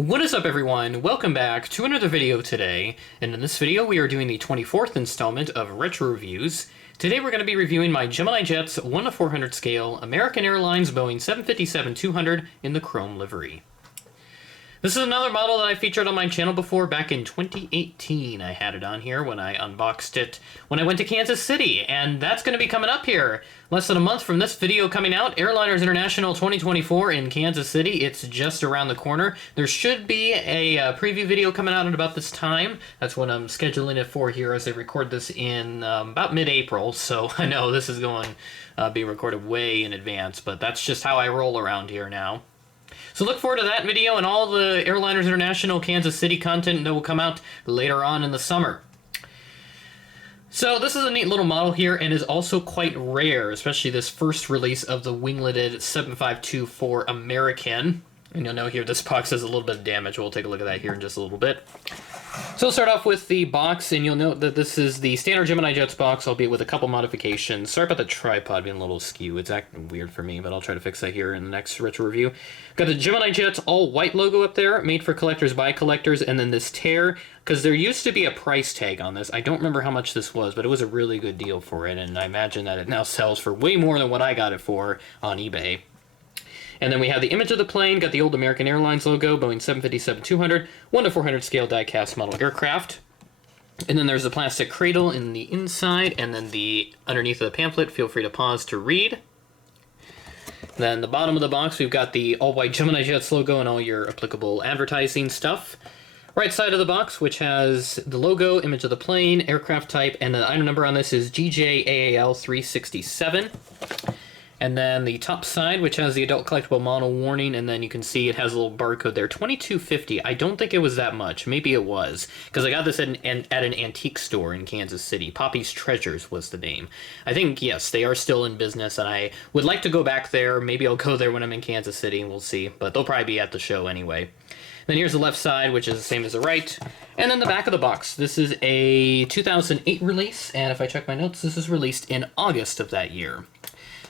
What is up, everyone? Welcome back to another video today, and in this video we are doing the 24th installment of Retro Reviews. Today we're going to be reviewing my Gemini Jets 1:400 scale American Airlines Boeing 757-200 in the chrome livery. This is another model that I featured on my channel before back in 2018. I had it on here when I unboxed it when I went to Kansas City, and that's going to be coming up here. Less than a month from this video coming out, Airliners International 2024 in Kansas City. It's just around the corner. There should be a preview video coming out at about this time. That's what I'm scheduling it for here as I record this in about mid-April, so I know this is going to be recorded way in advance, but that's just how I roll around here now. So look forward to that video and all the Airliners International Kansas City content that will come out later on in the summer. So this is a neat little model here and is also quite rare, especially this first release of the wingleted 7524 American. And you'll know here this box has a little bit of damage. We'll take a look at that here in just a little bit. So we'll start off with the box, and you'll note that this is the standard Gemini Jets box, albeit with a couple modifications. Sorry about the tripod being a little askew. It's acting weird for me, but I'll try to fix that here in the next retro review. Got the Gemini Jets all-white logo up there, made for collectors by collectors, and then this tear, because there used to be a price tag on this. I don't remember how much this was, but it was a really good deal for it, and I imagine that it now sells for way more than what I got it for on eBay. And then we have the image of the plane, got the old American Airlines logo, Boeing 757-200, 1:400 scale die-cast model aircraft. And then there's the plastic cradle in the inside, and then the underneath of the pamphlet, feel free to pause to read. Then the bottom of the box, we've got the all-white Gemini Jets logo and all your applicable advertising stuff. Right side of the box, which has the logo, image of the plane, aircraft type, and the item number on this is GJAAL 367. And then the top side, which has the adult collectible model warning, and then you can see it has a little barcode there, $22.50. I don't think it was that much. Maybe it was, because I got this at an antique store in Kansas City. Poppy's Treasures was the name. I think, yes, they are still in business, and I would like to go back there. Maybe I'll go there when I'm in Kansas City, and we'll see. But they'll probably be at the show anyway. Then here's the left side, which is the same as the right. And then the back of the box. This is a 2008 release, and if I check my notes, this is released in August of that year.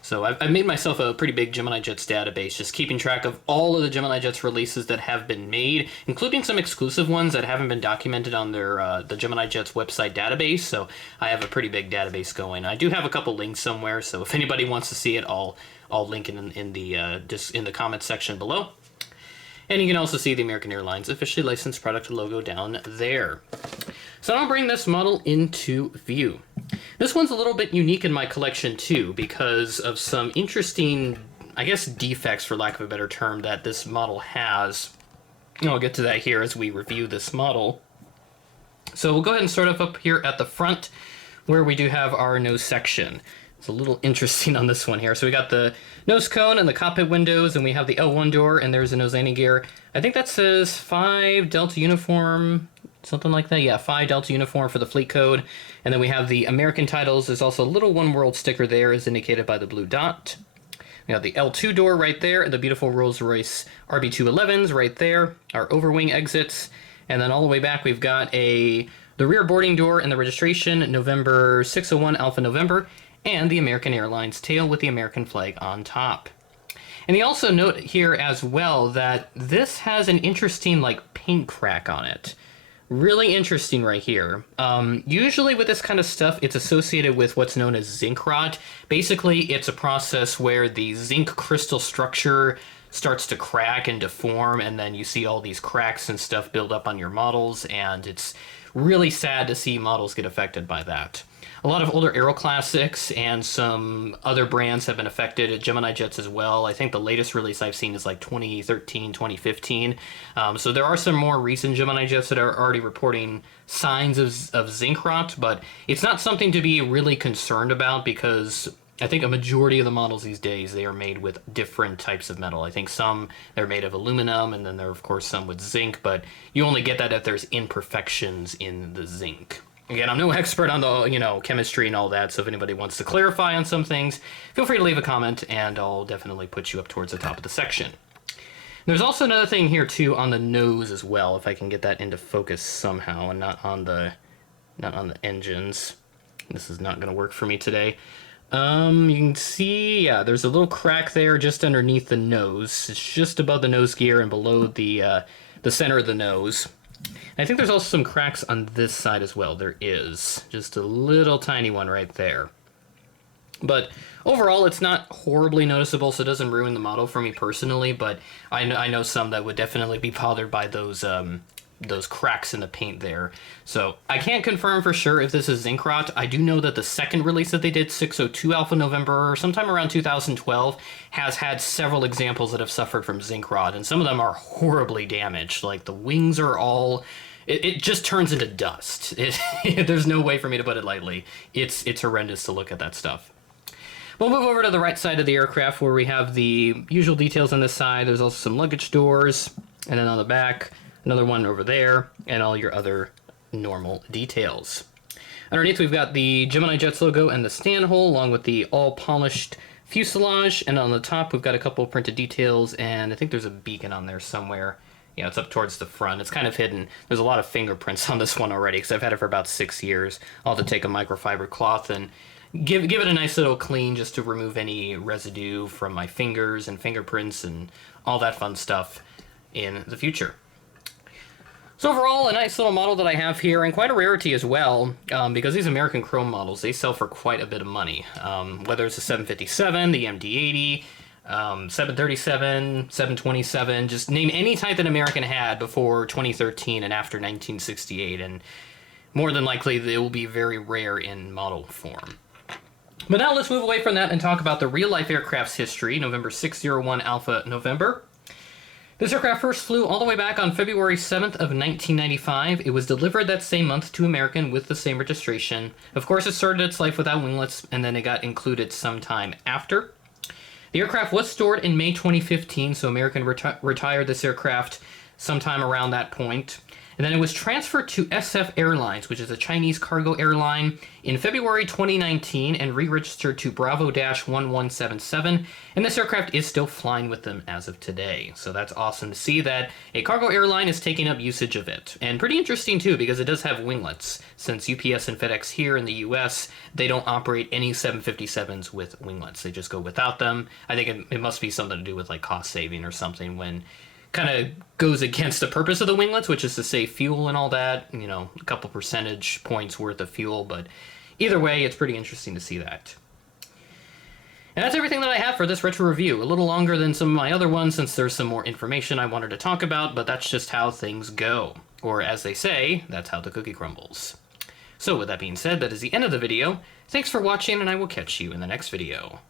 So I've made myself a pretty big Gemini Jets database, just keeping track of all of the Gemini Jets releases that have been made, including some exclusive ones that haven't been documented on their the Gemini Jets website database. So I have a pretty big database going. I do have a couple links somewhere, so if anybody wants to see it, I'll link it in the comments section below. And you can also see the American Airlines officially licensed product logo down there. So I'll bring this model into view. This one's a little bit unique in my collection too, because of some interesting, I guess, defects, for lack of a better term, that this model has. And I'll get to that here as we review this model. So we'll go ahead and start off up here at the front, where we do have our nose section. It's a little interesting on this one here. So we got the nose cone and the cockpit windows, and we have the L1 door, and there's a nose landing gear. I think that says 5 Delta uniform, something like that. Yeah, 5 Delta uniform for the fleet code. And then we have the American titles. There's also a little One World sticker there, as indicated by the blue dot. We have the L2 door right there, and the beautiful Rolls-Royce RB211s right there, our overwing exits. And then all the way back, we've got the rear boarding door and the registration, November 601 Alpha November, and the American Airlines tail with the American flag on top. And you also note here as well that this has an interesting paint crack on it. Really interesting right here. Usually with this kind of stuff, it's associated with what's known as zinc rot. Basically, it's a process where the zinc crystal structure starts to crack and deform, and then you see all these cracks and stuff build up on your models, and it's really sad to see models get affected by that. A lot of older Aero Classics and some other brands have been affected, Gemini Jets as well. I think the latest release I've seen is 2013, 2015. So there are some more recent Gemini Jets that are already reporting signs of zinc rot, but it's not something to be really concerned about, because I think a majority of the models these days, they are made with different types of metal. I think some, they're made of aluminum, and then there are, of course, some with zinc, but you only get that if there's imperfections in the zinc. Again, I'm no expert on the, chemistry and all that, so if anybody wants to clarify on some things, feel free to leave a comment, and I'll definitely put you up towards the top of the section. There's also another thing here, too, on the nose as well, if I can get that into focus somehow, and not on the engines. This is not going to work for me today. You can see, yeah, there's a little crack there just underneath the nose. It's just above the nose gear and below the the center of the nose. I think there's also some cracks on this side as well. There is. Just a little tiny one right there. But overall, it's not horribly noticeable, so it doesn't ruin the model for me personally, but I know some that would definitely be bothered by those cracks in the paint there. So I can't confirm for sure if this is zinc rot. I do know that the second release that they did, 602 Alpha November, sometime around 2012, has had several examples that have suffered from zinc rot, and some of them are horribly damaged. Like, the wings are all... It just turns into dust. There's no way for me to put it lightly. It's horrendous to look at that stuff. We'll move over to the right side of the aircraft where we have the usual details on this side. There's also some luggage doors, and then on the back, another one over there, and all your other normal details. Underneath, we've got the Gemini Jets logo and the stand hole, along with the all-polished fuselage, and on the top, we've got a couple of printed details, and I think there's a beacon on there somewhere. Yeah, it's up towards the front. It's kind of hidden. There's a lot of fingerprints on this one already, because I've had it for about 6 years. I'll have to take a microfiber cloth and give it a nice little clean just to remove any residue from my fingers and fingerprints and all that fun stuff in the future. So overall, a nice little model that I have here, and quite a rarity as well, because these American Chrome models, they sell for quite a bit of money. Whether it's the 757, the MD-80, 737, 727, just name any type that American had before 2013 and after 1968, and more than likely they will be very rare in model form. But now let's move away from that and talk about the real-life aircraft's history, November 601 Alpha November. This aircraft first flew all the way back on February 7th of 1995. It was delivered that same month to American with the same registration. Of course, it started its life without winglets, and then it got included sometime after. The aircraft was stored in May 2015, so American retired this aircraft sometime around that point. And then it was transferred to SF Airlines, which is a Chinese cargo airline, in February 2019 and re-registered to Bravo-1177. And this aircraft is still flying with them as of today. So that's awesome to see that a cargo airline is taking up usage of it. And pretty interesting too, because it does have winglets. Since UPS and FedEx here in the US, they don't operate any 757s with winglets. They just go without them. I think it must be something to do with like cost saving or something when kind of goes against the purpose of the winglets, which is to save fuel and all that, you know, a couple percentage points worth of fuel, but either way, it's pretty interesting to see that. And that's everything that I have for this retro review. A little longer than some of my other ones since there's some more information I wanted to talk about, but that's just how things go. Or as they say, that's how the cookie crumbles. So with that being said, that is the end of the video. Thanks for watching, and I will catch you in the next video.